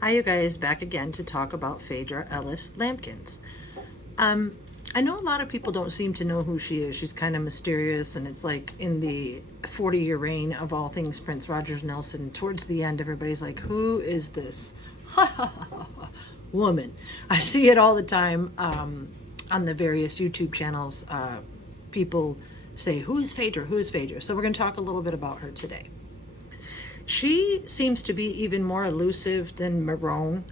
Hi, you guys, back again to talk about Phadrae Ellis Lampkins. I know a lot of people don't seem to know who she is. She's kind of mysterious, and it's like in the 40-year reign of all things Prince Rogers Nelson. Towards the end, everybody's like, who is this woman? I see it all the time on the various YouTube channels. People say, who is Phadrae? Who is Phadrae? So we're going to talk a little bit about her today. She seems to be even more elusive than Marone.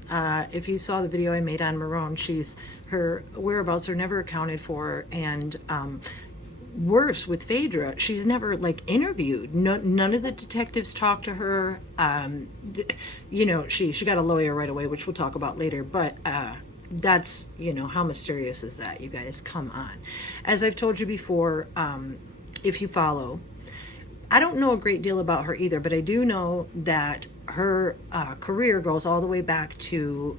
If you saw the video I made on Marone, her whereabouts are never accounted for, and worse with Phadrae, she's never like interviewed. None of the detectives talk to her. She got a lawyer right away, which we'll talk about later. But that's how mysterious is that, you guys? Come on. As I've told you before, if you follow. I don't know a great deal about her either, but I do know that her career goes all the way back to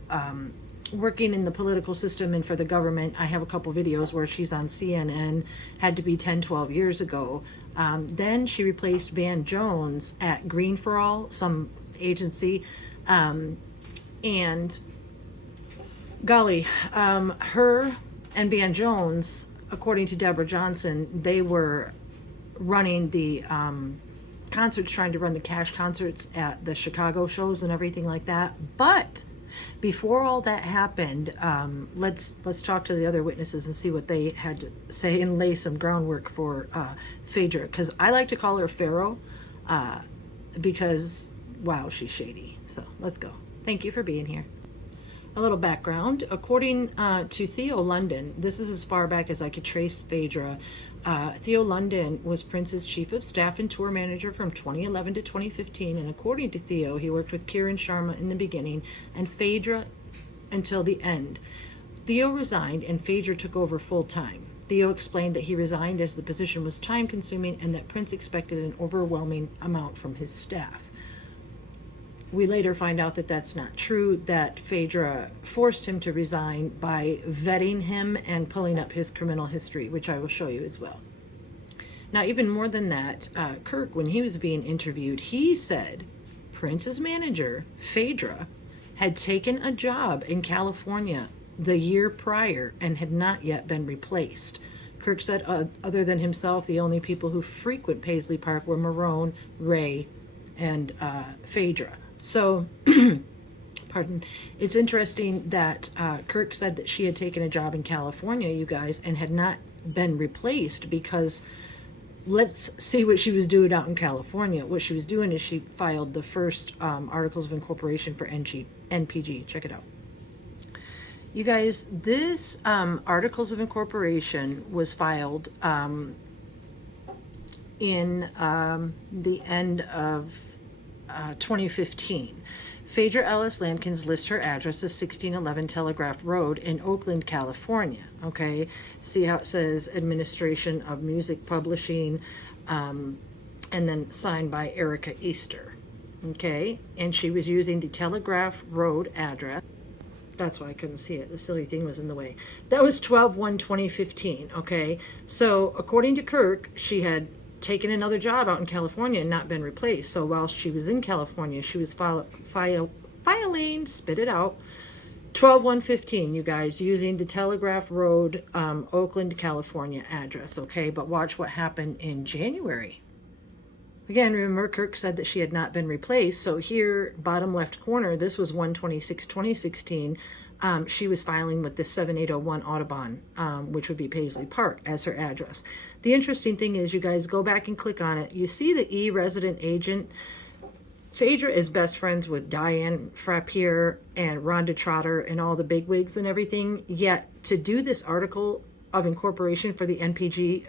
working in the political system and for the government. I have a couple videos where she's on CNN, had to be 10, 12 years ago. Then she replaced Van Jones at Green for All, some agency. And golly, her and Van Jones, according to Deborah Johnson, they were running the concerts, trying to run the cash concerts at the Chicago shows and everything like that. But before all that happened, let's talk to the other witnesses and see what they had to say and lay some groundwork for Phadrae, because I like to call her Pharaoh, because wow, she's shady. So let's go. Thank you for being here. A little background. According to Theo London, this is as far back as I could trace Phadrae. Theo London was Prince's chief of staff and tour manager from 2011 to 2015, and according to Theo, he worked with Kiran Sharma in the beginning and Phadrae until the end. Theo resigned and Phadrae took over full-time. Theo explained that he resigned as the position was time-consuming and that Prince expected an overwhelming amount from his staff. We later find out that that's not true, that Phadrae forced him to resign by vetting him and pulling up his criminal history, which I will show you as well. Now, even more than that, Kirk, when he was being interviewed, he said Prince's manager, Phadrae, had taken a job in California the year prior and had not yet been replaced. Kirk said other than himself, the only people who frequent Paisley Park were Marone, Ray, and Phadrae. So, pardon, it's interesting that Kirk said that she had taken a job in California, you guys, and had not been replaced, because let's see what she was doing out in California. What she was doing is she filed the first articles of incorporation for NPG. Check it out. You guys, this articles of incorporation was filed in the end of 2015. Phadrae Ellis Lamkins lists her address as 1611 Telegraph Road in Oakland, California. Okay, see how it says Administration of Music Publishing, and then signed by Erica Easter. Okay, and she was using the Telegraph Road address. That's why I couldn't see it. The silly thing was in the way. That was 12/1/2015. Okay, so according to Kirk, she had taken another job out in California and not been replaced. So while she was in California, she was filing, spit it out, 12/1/15, you guys, using the Telegraph Road, Oakland, California address. Okay, but watch what happened in January. Again, remember, Kirk said that she had not been replaced. So here, bottom left corner, this was 1/26/2016. She was filing with the 7801 Audubon, which would be Paisley Park, as her address. The interesting thing is, you guys go back and click on it. You see the e-resident agent. Phadrae is best friends with Diane Frappier and Rhonda Trotter and all the bigwigs and everything. Yet, to do this article of incorporation for the NPG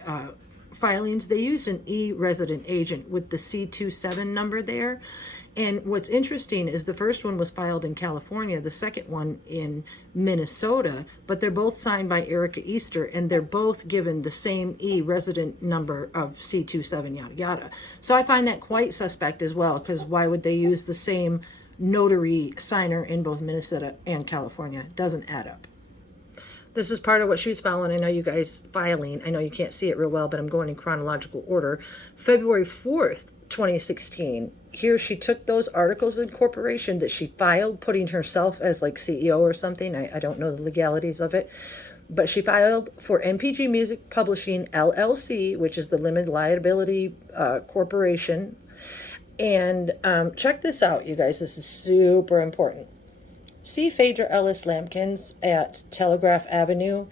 filings, they used an e-resident agent with the C27 number there. And what's interesting is the first one was filed in California, the second one in Minnesota, but they're both signed by Erica Easter, and they're both given the same e-resident number of C27 yada yada. So I find that quite suspect as well, because why would they use the same notary signer in both Minnesota and California? It doesn't add up. This is part of what she's filing. I know you guys filing. I know you can't see it real well, but I'm going in chronological order. February 4th, 2016, here she took those articles of incorporation that she filed, putting herself as like CEO or something. I don't know the legalities of it, but she filed for MPG Music Publishing LLC, which is the limited liability corporation. And check this out, you guys. This is super important. See Phadrae Ellis Lampkins at Telegraph Avenue.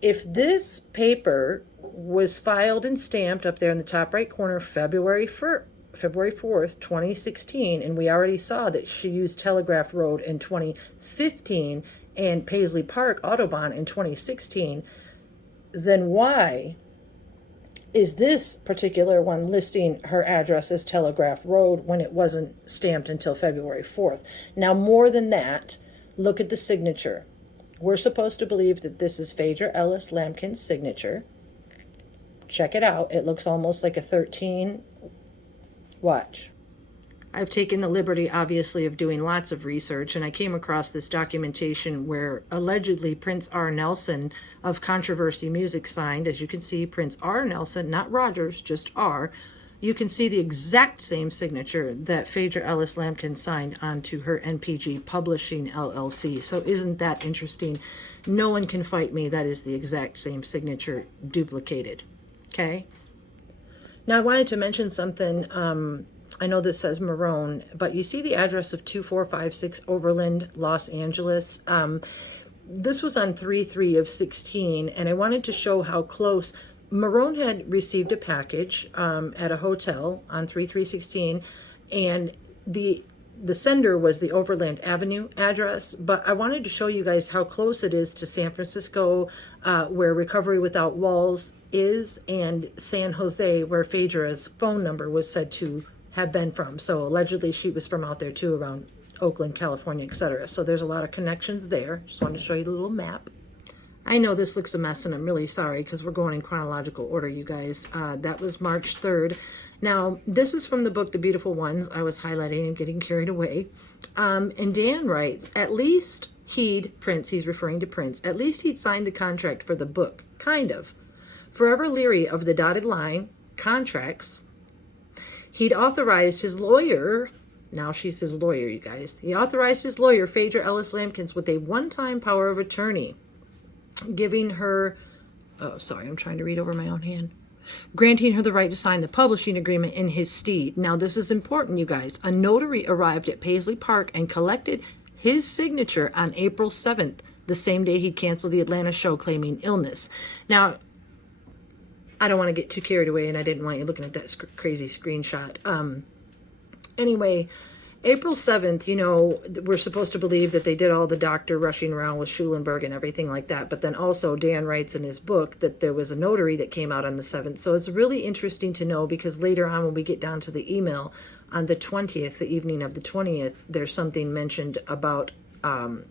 If this paper was filed and stamped up there in the top right corner February 4th, 2016, and we already saw that she used Telegraph Road in 2015 and Paisley Park Autobahn in 2016, then why is this particular one listing her address as Telegraph Road when it wasn't stamped until February 4th? Now, more than that, look at the signature. We're supposed to believe that this is Phadrae Ellis Lampkins' signature. Check it out. It looks almost like a 13. Watch. I've taken the liberty, obviously, of doing lots of research, and I came across this documentation where allegedly Prince R. Nelson of Controversy Music signed. As you can see, Prince R. Nelson, not Rogers, just R. You can see the exact same signature that Phadrae Ellis Lampkin signed onto her NPG Publishing LLC. So isn't that interesting? No one can fight me. That is the exact same signature duplicated. Okay? Now, I wanted to mention something. I know this says Marone, but you see the address of 2456 Overland, Los Angeles. This was on 3/3 of 16, and I wanted to show how close. Marone had received a package at a hotel on 3/3/16, and the sender was the Overland Avenue address, but I wanted to show you guys how close it is to San Francisco, where Recovery Without Walls is, and San Jose, where Phadrae's phone number was said to have been from. So allegedly she was from out there too, around Oakland, California, etc. So there's a lot of connections there. Just wanted to show you the little map. I know this looks a mess, and I'm really sorry because we're going in chronological order, you guys. That was March 3rd. Now, this is from the book The Beautiful Ones. I was highlighting and getting carried away. And Dan writes, at least Prince, he's referring to Prince, at least he'd signed the contract for the book. Kind of. Forever leery of the dotted line, contracts, he'd authorized his lawyer, now she's his lawyer, you guys. He authorized his lawyer, Phadrae Ellis Lampkins, with a one-time power of attorney, giving her, oh, sorry, I'm trying to read over my own hand, granting her the right to sign the publishing agreement in his stead. Now, this is important, you guys. A notary arrived at Paisley Park and collected his signature on April 7th, the same day he canceled the Atlanta show claiming illness. Now, I don't want to get too carried away, and I didn't want you looking at that crazy screenshot. Anyway, April 7th, you know, we're supposed to believe that they did all the doctor rushing around with Schulenberg and everything like that. But then also Dan writes in his book that there was a notary that came out on the 7th. So it's really interesting to know, because later on when we get down to the email on the 20th, the evening of the 20th, there's something mentioned about, well,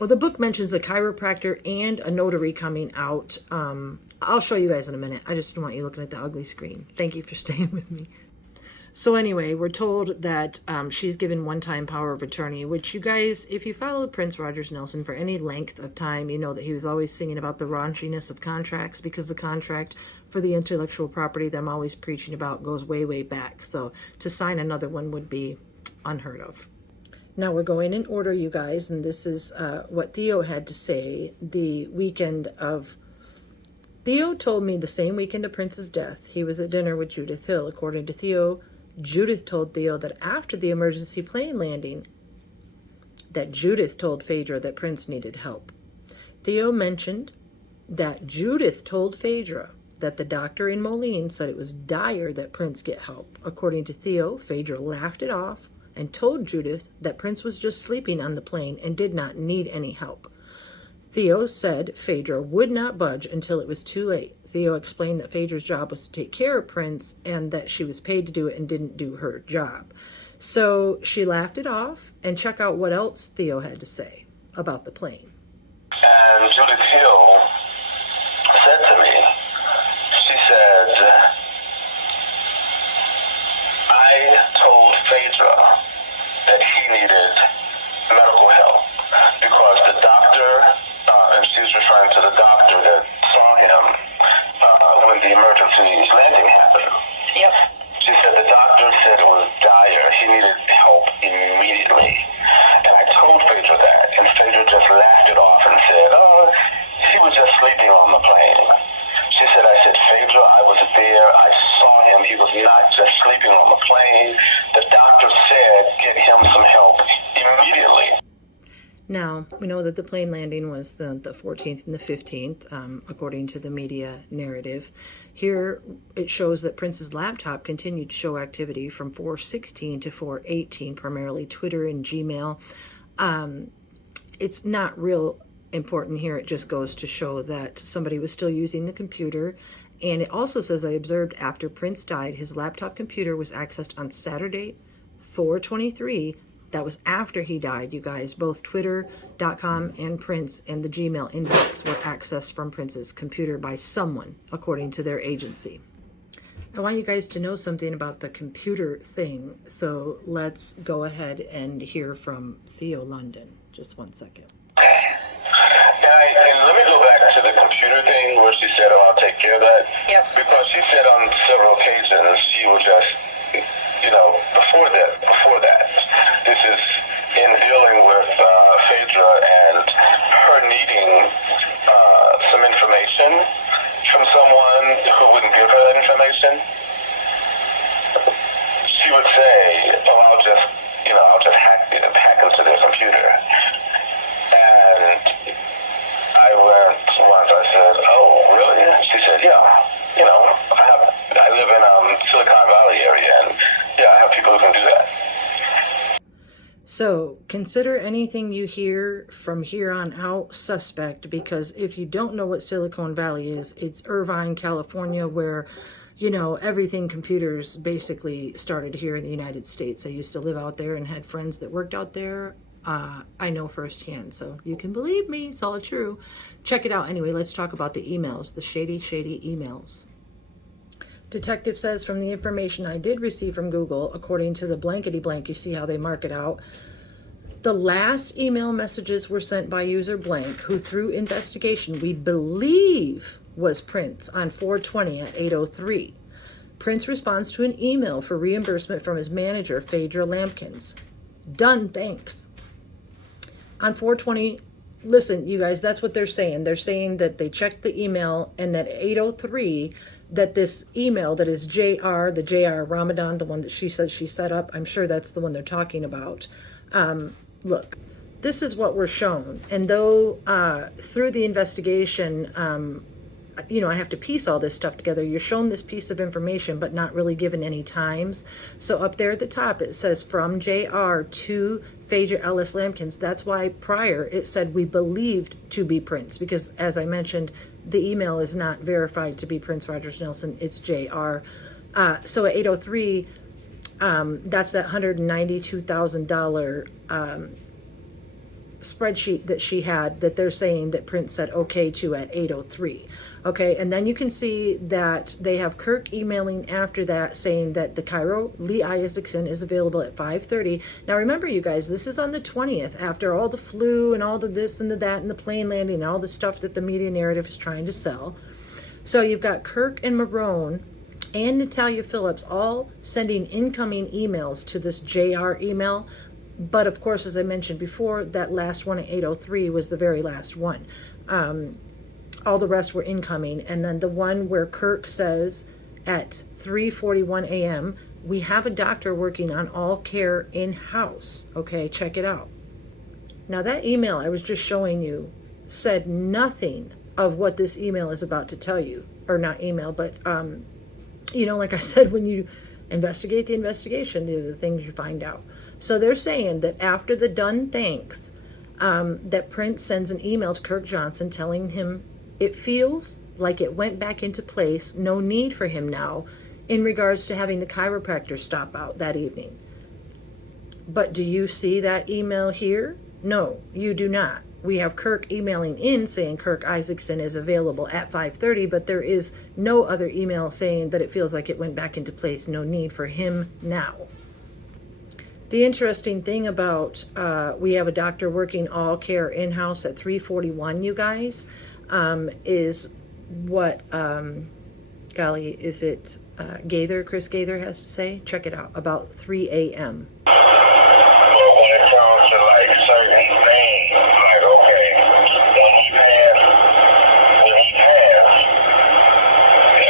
the book mentions a chiropractor and a notary coming out. I'll show you guys in a minute. I just don't want you looking at the ugly screen. Thank you for staying with me. So anyway, we're told that she's given one-time power of attorney, which you guys, if you followed Prince Rogers Nelson for any length of time, you know that he was always singing about the raunchiness of contracts, because the contract for the intellectual property that I'm always preaching about goes way, way back. So to sign another one would be unheard of. Now we're going in order, you guys, and this is what Theo had to say the weekend of... Theo told me the same weekend of Prince's death, he was at dinner with Judith Hill. According to Theo, Judith told Theo that after the emergency plane landing, that Judith told Phadrae that Prince needed help. Theo mentioned that Judith told Phadrae that the doctor in Moline said it was dire that Prince get help. According to Theo, Phadrae laughed it off and told Judith that Prince was just sleeping on the plane and did not need any help. Theo said Phadrae would not budge until it was too late. Theo explained that Phadrae's job was to take care of Prince and that she was paid to do it and didn't do her job. So she laughed it off, and check out what else Theo had to say about the plane. And Judith Hill said to me, she said, I told Phadrae that he needed medical help because the doctor, and she's referring to the doctor that saw him when the emergency landing happened. Yep. She said the doctor said Now, we know that the plane landing was the 14th and the 15th, according to the media narrative. Here, it shows that Prince's laptop continued to show activity from 4/16 to 4/18, primarily Twitter and Gmail. It's not real important here. It just goes to show that somebody was still using the computer. And it also says, I observed after Prince died, his laptop computer was accessed on Saturday, 4/23. That was after he died, you guys. Both Twitter.com and Prince and the Gmail inbox were accessed from Prince's computer by someone, according to their agency. I want you guys to know something about the computer thing, so let's go ahead and hear from Theo London. Just one second. And let me go back to the computer thing where she said, oh, I'll take care of that. Yeah. Because she said on several occasions she will just, before that, this is in dealing with Phadrae and her needing some information from someone who wouldn't give her that information. She would say, oh, I'll just hack into their computer. And I went once, I said, oh, really? She said, yeah. I live in Silicon Valley area, and yeah, I have people who can do that. So consider anything you hear from here on out suspect, because if you don't know what Silicon Valley is, it's Irvine, California, where, everything computers basically started here in the United States. I used to live out there and had friends that worked out there. I know firsthand, so you can believe me, it's all true. Check it out. Anyway, let's talk about the emails, the shady emails. Detective says, from the information I did receive from Google, according to the blankety blank, you see how they mark it out, the last email messages were sent by user blank, who through investigation we believe was Prince, on 4/20 at 8:03. Prince responds to an email for reimbursement from his manager, Phadrae Lamkins. Done, thanks. On 4/20, listen, you guys, that's what they're saying. They're saying that they checked the email and that 8:03, that this email that is the JR Ramadan, the one that she said she set up, I'm sure that's the one they're talking about. Look, this is what we're shown. And though through the investigation, I have to piece all this stuff together. You're shown this piece of information, but not really given any times. So up there at the top, it says from JR to Phadrae Ellis Lamkins. That's why prior it said we believed to be Prince, because as I mentioned, the email is not verified to be Prince Rogers Nelson. It's JR. So at 8:03, that's that $192,000 spreadsheet that she had, that they're saying that Prince said okay to at 8:03. Okay, and then you can see that they have Kirk emailing after that saying that the Cairo Lee Isaacson is available at 5:30. Now remember, you guys, this is on the 20th, after all the flu and all the this and the that and the plane landing and all the stuff that the media narrative is trying to sell. So you've got Kirk and Marone and Natalya Phillips all sending incoming emails to this JR email. But of course, as I mentioned before, that last one at 8:03 was the very last one. All the rest were incoming. And then the one where Kirk says at 3:41 a.m., we have a doctor working on all care in-house. Okay, check it out. Now that email I was just showing you said nothing of what this email is about to tell you. Or not email, but, like I said, when you investigate the investigation, these are the things you find out. So they're saying that after the done thanks, that Prince sends an email to Kirk Johnson telling him it feels like it went back into place, no need for him now, in regards to having the chiropractor stop out that evening. But do you see that email here? No, you do not. We have Kirk emailing in saying Kirk Isaacson is available at 5:30, but there is no other email saying that it feels like it went back into place, no need for him now. The interesting thing about we have a doctor working all care in-house at 3:41, you guys, is what, is it Chris Gaither has to say? Check it out, about 3 a.m. Well, when it comes to certain things, okay, when he passed, he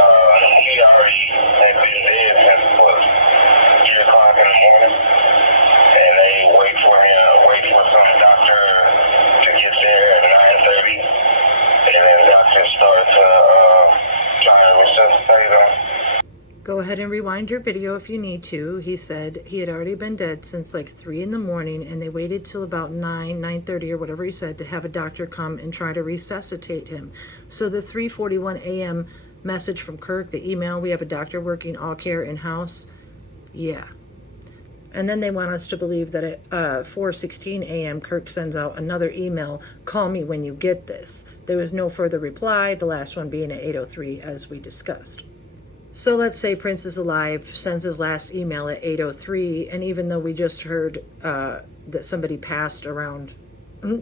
already had been dead since 3 o'clock in the morning. And they wait for some doctor go ahead and rewind your video if you need to. He said he had already been dead since like 3 in the morning, and they waited till about 9:30 or whatever he said to have a doctor come and try to resuscitate him. So the 3:41 a.m. message from Kirk, the email, we have a doctor working all care in-house, yeah. And then they want us to believe that at 4:16 a.m. Kirk sends out another email, call me when you get this. There was no further reply, the last one being at 8:03 as we discussed. So let's say Prince is alive, sends his last email at 8:03, and even though we just heard that somebody passed around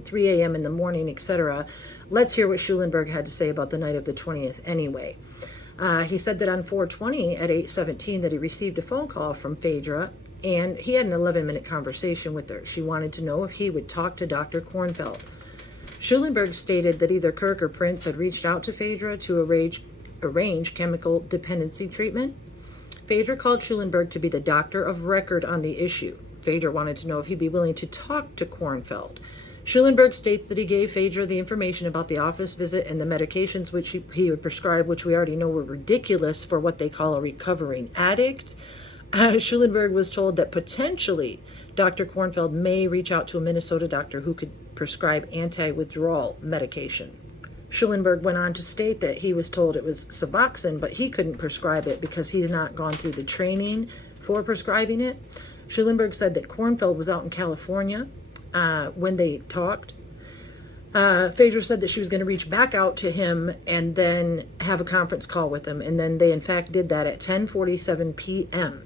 3 a.m. in the morning, etc., let's hear what Schulenberg had to say about the night of the 20th anyway. He said that on 4:20 at 8:17 that he received a phone call from Phadrae, and he had an 11-minute conversation with her. She wanted to know if he would talk to Dr. Kornfeld. Schulenberg stated that either Kirk or Prince had reached out to Phadrae to arrange chemical dependency treatment. Phadrae called Schulenberg to be the doctor of record on the issue. Phadrae wanted to know if he'd be willing to talk to Kornfeld. Schulenberg states that he gave Phadrae the information about the office visit and the medications which he would prescribe, which we already know were ridiculous for what they call a recovering addict. Schulenberg was told that potentially Dr. Kornfeld may reach out to a Minnesota doctor who could prescribe anti-withdrawal medication. Schulenberg went on to state that he was told it was Suboxone, but he couldn't prescribe it because he's not gone through the training for prescribing it. Schulenberg said that Kornfeld was out in California when they talked. Phadrae said that she was going to reach back out to him and then have a conference call with him, and then they in fact did that at 10:47 p.m.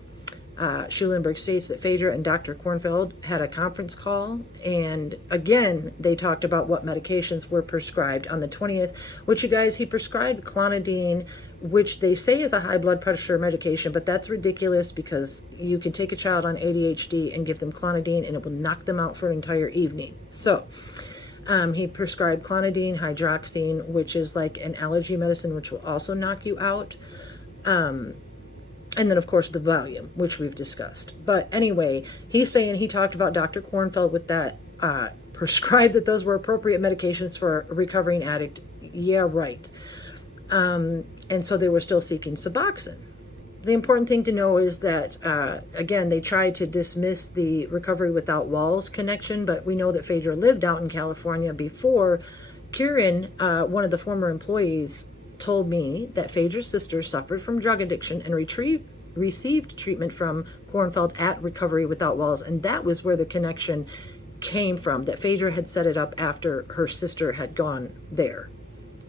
Schulenberg states that Phadrae and Dr. Kornfeld had a conference call, and again, they talked about what medications were prescribed on the 20th, which, you guys, he prescribed clonidine, which they say is a high blood pressure medication, but that's ridiculous because you can take a child on ADHD and give them clonidine and it will knock them out for an entire evening. So, he prescribed clonidine, hydroxine, which is like an allergy medicine, which will also knock you out. And then, of course, the Valium, which we've discussed. But anyway, he's saying he talked about Dr. Kornfeld with that, prescribed that those were appropriate medications for a recovering addict. Yeah, right. And so they were still seeking Suboxone. The important thing to know is that, again, they tried to dismiss the Recovery Without Walls connection, but we know that Phadrae lived out in California before. Kieran, one of the former employees, told me that Phadrae's sister suffered from drug addiction and received treatment from Kornfeld at Recovery Without Walls, and that was where the connection came from, that Phadrae had set it up after her sister had gone there.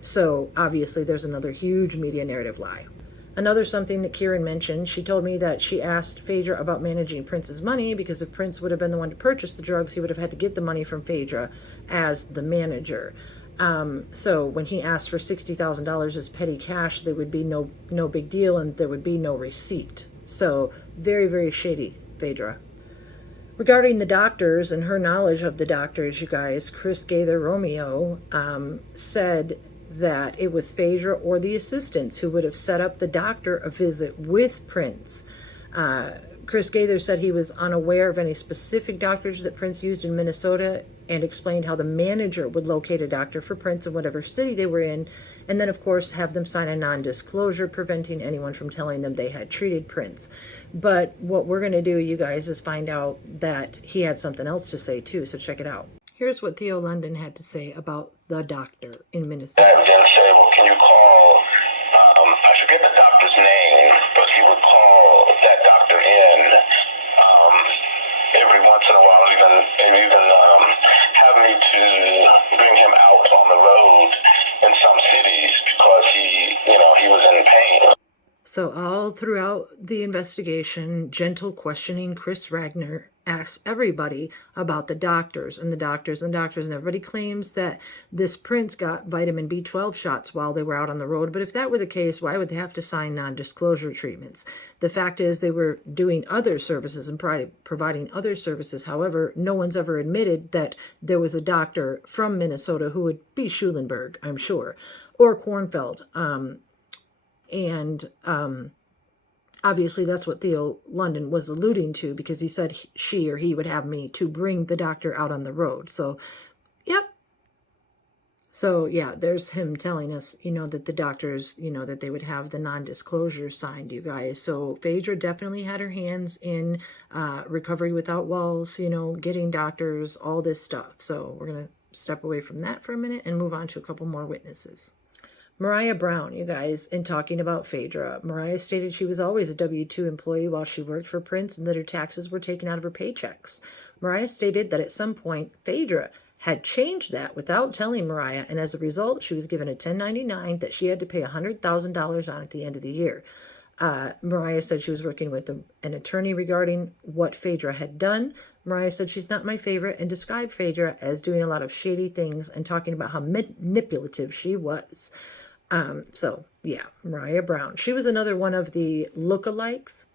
So obviously there's another huge media narrative lie. Another something that Kieran mentioned, she told me that she asked Phadrae about managing Prince's money, because if Prince would have been the one to purchase the drugs, he would have had to get the money from Phadrae as the manager. So when he asked for $60,000 as petty cash, there would be no big deal and there would be no receipt. So very, very shady, Phadrae. Regarding the doctors and her knowledge of the doctors, you guys, Chris Gaither Romeo said that it was Phadrae or the assistants who would have set up the doctor a visit with Prince. Chris Gaither said he was unaware of any specific doctors that Prince used in Minnesota, and explained how the manager would locate a doctor for Prince in whatever city they were in, and then, of course, have them sign a non-disclosure, preventing anyone from telling them they had treated Prince. But what we're going to do, you guys, is find out that he had something else to say, too, so check it out. Here's what Theo London had to say about the doctor in Minnesota. And then say, well, can you call, I forget the doctor's name, but he would call that doctor in every once in a while, even have me to bring him out on the road in some cities because he was in pain. So all throughout the investigation, gentle questioning Chris Ragnar asks everybody about the doctors and the doctors and doctors, and everybody claims that this Prince got vitamin B12 shots while they were out on the road. But if that were the case, why would they have to sign non-disclosure treatments? The fact is they were doing other services and providing other services. However, no one's ever admitted that there was a doctor from Minnesota who would be Schulenberg, I'm sure, or Kornfeld. Obviously, that's what Theo London was alluding to, because he said she or he would have me to bring the doctor out on the road. So, yep. So yeah, there's him telling us, that the doctors, that they would have the non-disclosure signed, you guys. So Phaedra definitely had her hands in recovery without walls, getting doctors, all this stuff. So we're going to step away from that for a minute and move on to a couple more witnesses. Mariah Brown, you guys, in talking about Phaedra, Mariah stated she was always a W-2 employee while she worked for Prince and that her taxes were taken out of her paychecks. Mariah stated that at some point, Phaedra had changed that without telling Mariah, and as a result, she was given a 1099 that she had to pay $100,000 on at the end of the year. Mariah said she was working with an attorney regarding what Phaedra had done. Mariah said she's not my favorite and described Phaedra as doing a lot of shady things and talking about how manipulative she was. So yeah, Mariah Brown. She was another one of the lookalikes.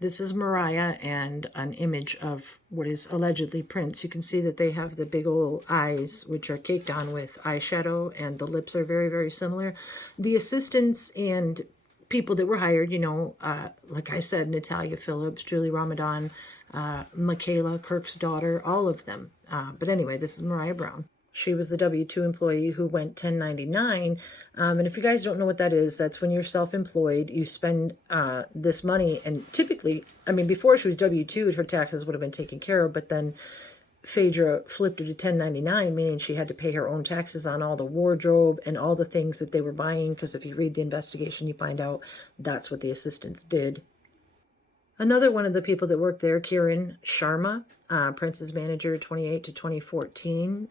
This is Mariah and an image of what is allegedly Prince. You can see that they have the big old eyes, which are caked on with eyeshadow, and the lips are very, very similar. The assistants and people that were hired, like I said, Natalya Phillips, Julie Ramadan, Michaela, Kirk's daughter, all of them. But anyway, this is Mariah Brown. She was the W-2 employee who went 1099. And if you guys don't know what that is, that's when you're self-employed, you spend this money. And typically, before she was W-2, her taxes would have been taken care of. But then Phaedra flipped it to 1099, meaning she had to pay her own taxes on all the wardrobe and all the things that they were buying. Because if you read the investigation, you find out that's what the assistants did. Another one of the people that worked there, Kiran Sharma, Prince's manager, 28 to 2014.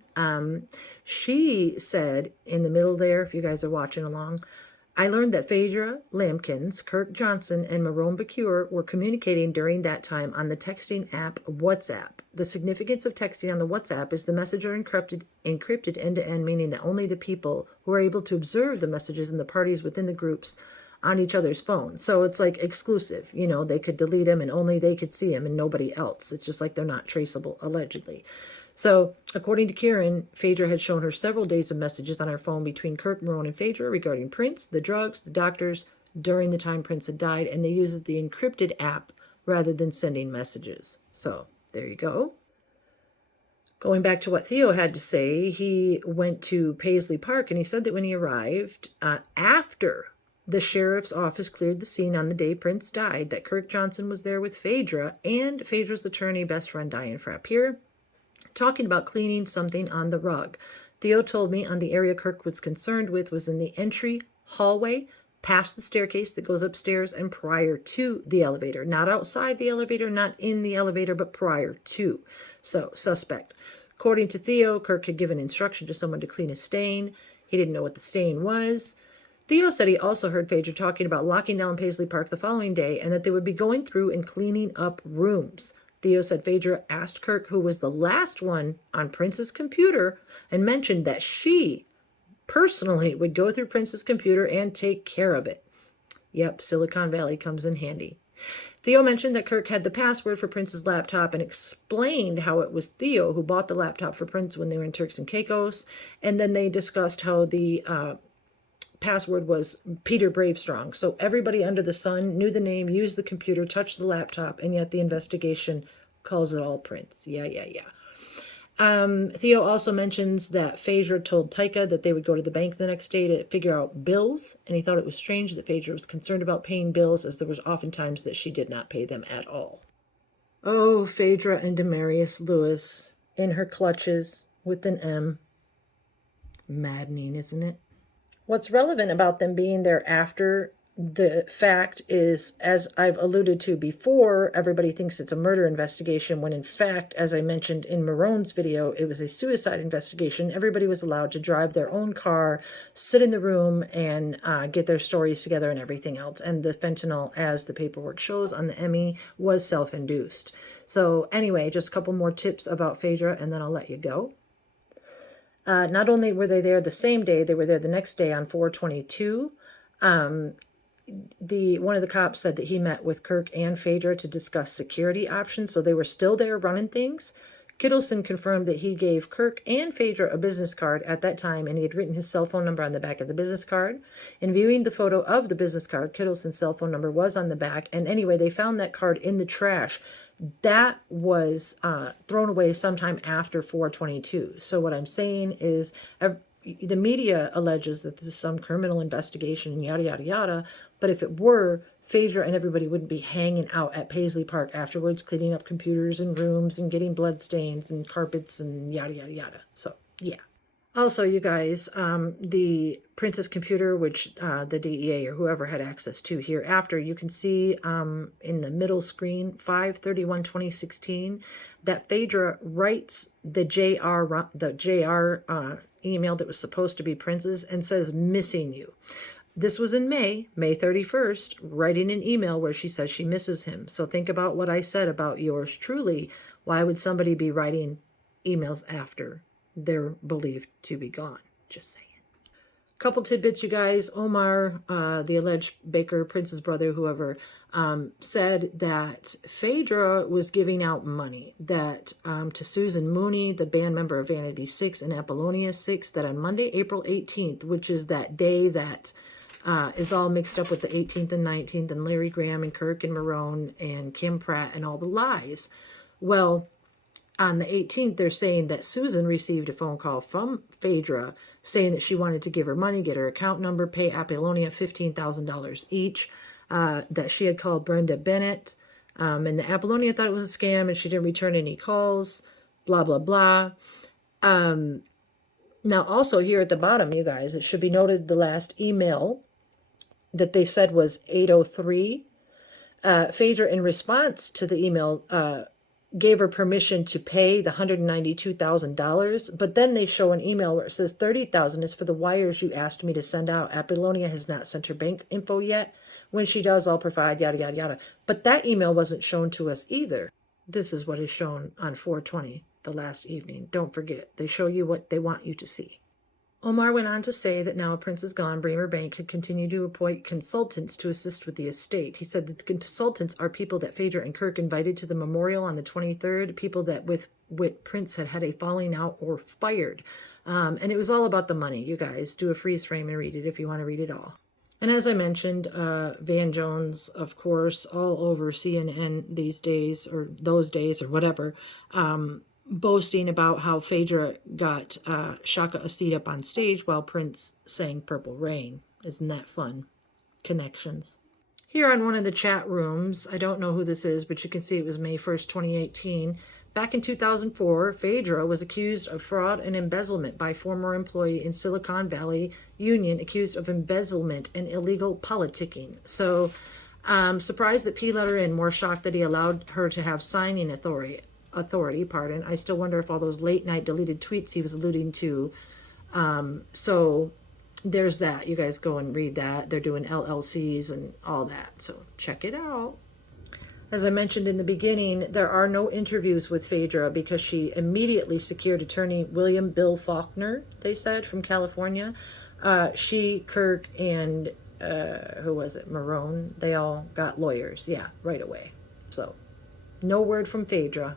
She said in the middle there, if you guys are watching along, I learned that Phadrae, Lamkins, Kirk Johnson, and Marone Bacure were communicating during that time on the texting app WhatsApp. The significance of texting on the WhatsApp is the messages are encrypted end-to-end, meaning that only the people who are able to observe the messages and the parties within the groups on each other's phone. So it's like exclusive, they could delete them and only they could see them and nobody else. It's just like they're not traceable, allegedly. So according to Kieran, Phaedra had shown her several days of messages on her phone between Kirk, Marone, and Phaedra regarding Prince, the drugs, the doctors, during the time Prince had died, and they used the encrypted app rather than sending messages. So there you go. Going back to what Theo had to say, he went to Paisley Park and he said that when he arrived, after the sheriff's office cleared the scene on the day Prince died, that Kirk Johnson was there with Phaedra and Phaedra's attorney, best friend Diane Frappier, talking about cleaning something on the rug. Theo told me on the area Kirk was concerned with was in the entry hallway, past the staircase that goes upstairs and prior to the elevator. Not outside the elevator, not in the elevator, but prior to. So, suspect. According to Theo, Kirk had given instruction to someone to clean a stain. He didn't know what the stain was. Theo said he also heard Phaedra talking about locking down Paisley Park the following day and that they would be going through and cleaning up rooms. Theo said Phaedra asked Kirk who was the last one on Prince's computer and mentioned that she personally would go through Prince's computer and take care of it. Yep, Silicon Valley comes in handy. Theo mentioned that Kirk had the password for Prince's laptop and explained how it was Theo who bought the laptop for Prince when they were in Turks and Caicos. And then they discussed how the password was Peter Bravestrong. So everybody under the sun knew the name, used the computer, touched the laptop, and yet the investigation calls it all Prince. Yeah. Theo also mentions that Phaedra told Taika that they would go to the bank the next day to figure out bills, and he thought it was strange that Phaedra was concerned about paying bills, as there was oftentimes that she did not pay them at all. Oh, Phaedra and Demarius Lewis in her clutches with an M. Maddening, isn't it? What's relevant about them being there after the fact is, as I've alluded to before, everybody thinks it's a murder investigation when in fact, as I mentioned in Marone's video, it was a suicide investigation. Everybody was allowed to drive their own car, sit in the room, and get their stories together and everything else. And the fentanyl, as the paperwork shows on the Emmy, was self-induced. So anyway, just a couple more tips about Phaedra and then I'll let you go. Not only were they there the same day, they were there the next day on 4/22. One of the cops said that he met with Kirk and Phaedra to discuss security options, so they were still there running things. Kittleson confirmed that he gave Kirk and Phaedra a business card at that time, and he had written his cell phone number on the back of the business card. In viewing the photo of the business card, Kittleson's cell phone number was on the back, and anyway, they found that card in the trash. That was thrown away sometime after 4/22. So what I'm saying is, the media alleges that this is some criminal investigation and yada, yada, yada. But if it were, Phaedra and everybody wouldn't be hanging out at Paisley Park afterwards, cleaning up computers and rooms and getting blood stains and carpets and yada, yada, yada. So, yeah. Also, you guys, the Princess computer, which the DEA or whoever had access to hereafter, you can see in the middle screen, 5/31/2016, that Phaedra writes the JR email that was supposed to be Prince's and says, missing you. This was in May 31st, writing an email where she says she misses him. So think about what I said about yours truly. Why would somebody be writing emails after they're believed to be gone? Just saying. Couple tidbits, you guys. Omar, the alleged baker, Prince's brother, whoever, said that Phaedra was giving out money that to Susan Mooney, the band member of Vanity 6 and Apollonia 6, that on Monday, April 18th, which is that day that is all mixed up with the 18th and 19th and Larry Graham and Kirk and Marone and Kim Pratt and all the lies. Well, on the 18th, they're saying that Susan received a phone call from Phaedra saying that she wanted to give her money, get her account number, pay Apollonia $15,000 each, that she had called Brenda Bennett, and the Apollonia thought it was a scam and she didn't return any calls, blah, blah, blah. Now, also here at the bottom, you guys, it should be noted the last email that they said was 8:03. Phaedra, in response to the email, gave her permission to pay the $192,000, but then they show an email where it says $30,000 is for the wires you asked me to send out. Apollonia has not sent her bank info yet. When she does, I'll provide yada, yada, yada. But that email wasn't shown to us either. This is what is shown on 4/20, the last evening. Don't forget, they show you what they want you to see. Omar went on to say that now Prince is gone, Bremer Bank had continued to appoint consultants to assist with the estate. He said that the consultants are people that Phaedra and Kirk invited to the memorial on the 23rd, people that with Prince had a falling out or fired. And it was all about the money, you guys. Do a freeze frame and read it if you want to read it all. And as I mentioned, Van Jones, of course, all over CNN these days, or those days, or whatever, boasting about how Phaedra got Shaka a seat up on stage while Prince sang Purple Rain. Isn't that fun? Connections. Here on one of the chat rooms, I don't know who this is, but you can see it was May 1st, 2018. Back in 2004, Phaedra was accused of fraud and embezzlement by former employee in Silicon Valley Union, accused of embezzlement and illegal politicking. So I'm surprised that P let her in, more shocked that he allowed her to have signing authority. I still wonder if all those late night deleted tweets he was alluding to. So there's that. You guys go and read that. They're doing LLCs and all that. So check it out. As I mentioned in the beginning, there are no interviews with Phaedra because she immediately secured attorney William Bill Faulkner, they said, from California. She, Kirk, and who was it? Marone. They all got lawyers. Yeah, right away. So no word from Phaedra.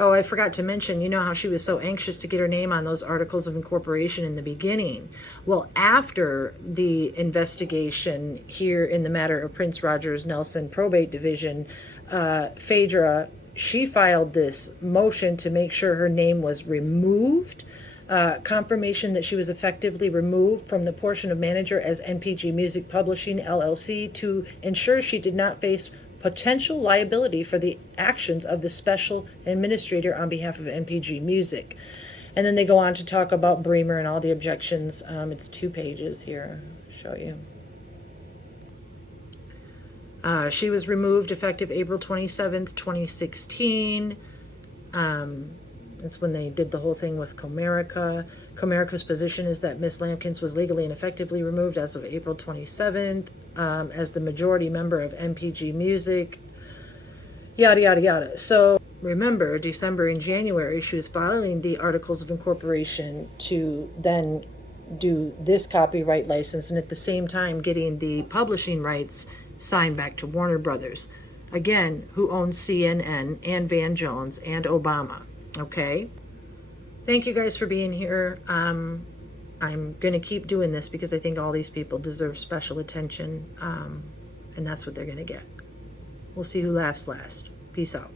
Oh, I forgot to mention, you know how she was so anxious to get her name on those articles of incorporation in the beginning? Well, after the investigation here in the matter of Prince Rogers Nelson Probate Division, Phaedra, she filed this motion to make sure her name was removed, confirmation that she was effectively removed from the portion of manager as NPG Music Publishing, LLC, to ensure she did not face potential liability for the actions of the special administrator on behalf of NPG Music. And then they go on to talk about Bremer and all the objections. It's 2 pages here. I'll show you. She was removed effective April 27th, 2016. That's when they did the whole thing with Comerica. Comerica's position is that Miss Lampkins was legally and effectively removed as of April 27th as the majority member of NPG Music, yada, yada, yada. So remember, December and January, she was filing the Articles of Incorporation to then do this copyright license and at the same time getting the publishing rights signed back to Warner Brothers. Again, who owns CNN and Van Jones and Obama. Okay? Thank you guys for being here. I'm going to keep doing this because I think all these people deserve special attention, and that's what they're going to get. We'll see who laughs last. Peace out.